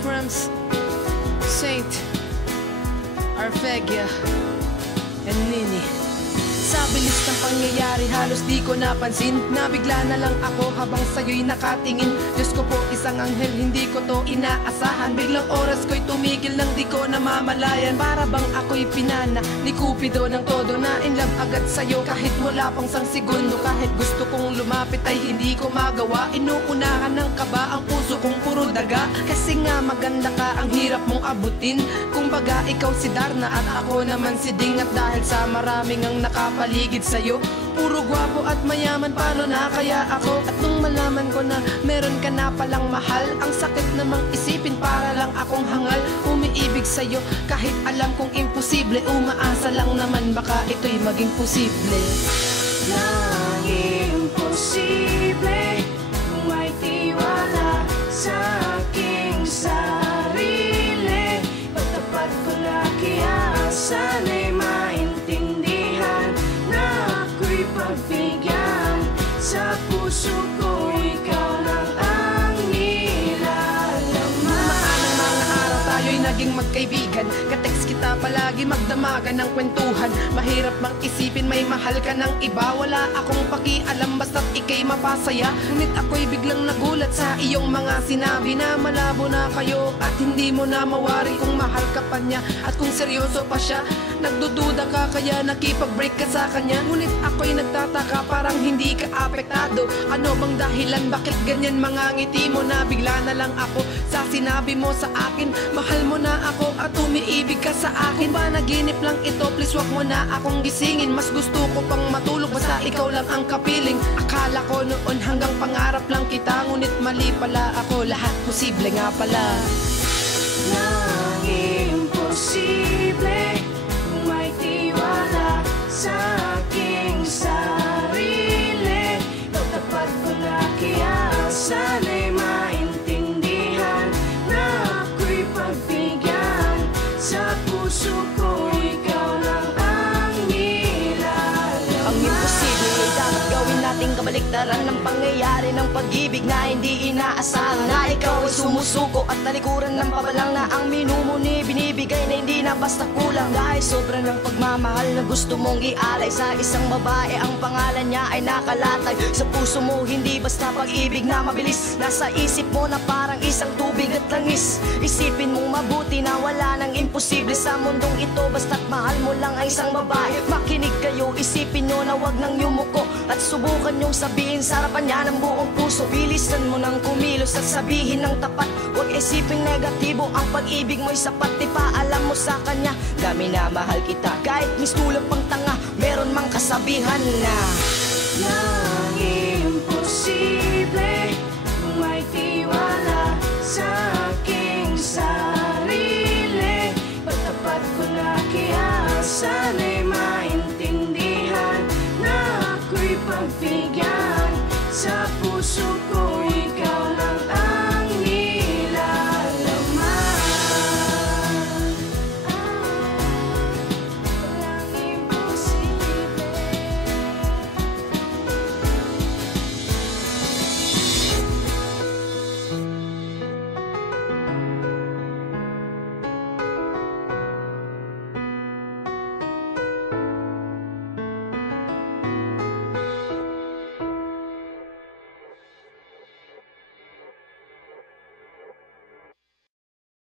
from Saint Arfegia and Nini. Sa bilis ng pangyayari halos di ko napansin, nabigla na lang ako habang sa'yo'y nakatingin. Diyos ko po, isang anghel, hindi ko to inaasahan. Biglang oras ko'y tumigil nang di ko namamalayan. Para bang ako'y pinana ni Cupido ng todo, na in love agad sa'yo kahit wala pang sang segundo. Kahit gusto kong lumapit ay hindi ko magawa. Inuunahan ng kaba ang puso kong puro daga. Kasi nga maganda ka, ang hirap mong abutin. Kumbaga ikaw si Darna at ako naman si Ding. At dahil sa maraming ang nakapaligid sa'yo, puro gwapo at mayaman, paano na kaya ako? At nung malaman ko na meron ka na palang mahal, ang sakit namang isipin para lang akong hangal. Umiibig sa'yo kahit alam kong imposible, umaasa lang naman baka ito'y maging posible. Naging posible kung may tiwala sa aking sarili. Pagtapat ko na kaya sana'y maintindihan na ako'y pagbigyan. Sa puso ko ikaw lang ang nilalaman. Maanang mga araw tayo'y naging magkaibigan. Ka-text kita palagi, magdamagan ng kwentuhan. Mahirap mang isipin may mahal ka ng iba. Wala akong pakialam basta't ika'y mapasaya. Ngunit ako'y biglang nagulat sa iyong mga sinabi, na malabo na kayo at hindi mo na mawari kung mahal ka pa niya at kung seryoso pa siya. Nagdududa ka kaya nakipag-break ka sa kanya. Ngunit ako'y nagtataka, parang hindi ka apektado. Ano bang dahilan, bakit ganyan mga ngiti mo? Na bigla na lang ako sa sinabi mo sa akin, mahal mo na ako at umiibig ka sa akin. Kung ba naginip lang ito, please wag mo na akong gisingin. Mas gusto ko pang matulog basta ikaw lang ang kapiling. Akala ko noon hanggang pangarap lang kita, ngunit mali pala ako, lahat posible nga pala. Naging posible kung may tiwala sa aking sarili. Pagtapat ko na kaya sana'y maintindihan na ako'y pagbigyan. Sa puso ko ikaw lang ang nilalaman. Ang imposible ay dapat gawin nating kabaliktaran ng pangyayari ng pag-ibig na hindi inaasahan. Na ikaw ay sumusuko at talikuran ng pabalang, na ang minumuni binibigay na hindi na basta kulang. Dahil sobra ng pagmamahal na gusto mong ialay sa isang babae, ang pangalan niya ay nakalatag sa puso mo. Hindi basta pag-ibig na mabilis, nasa isip mo na parang isang tubig at langis. Isipin mong mabuti na wala nang imposible sa mundong ito, basta't mahal mo lang ang isang babae. Makinig kayo, isipin nyo na wag nang yumuko at subukan nyong sabihin sa harapan niya ng buong puso. Bilisan mo nang kumilos at sabihin ng tapat, huwag isipin negatibo, ang pag-ibig mo'y sapat. Ipaalam mo sa kanya, dami na mahal kita kahit mistulog pang tanga. Meron mang kasabihan na Naging posible kung may tiwala